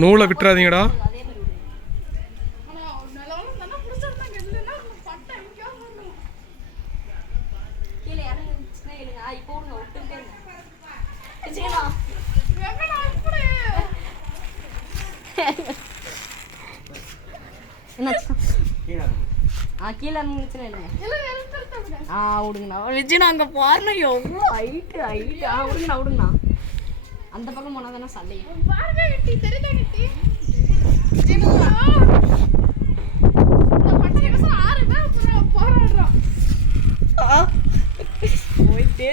நூலை விட்டுறாதீங்கடா. கீழே விடுங்கண்ணா. விஜயனா அங்க பாருங்க எவ்வளோ ஹைட்டு ஹைட்டு. விடுங்கண்ணா விடுங்கண்ணா. அந்த பக்கம் போனா தானே சண்டை. போயிட்டே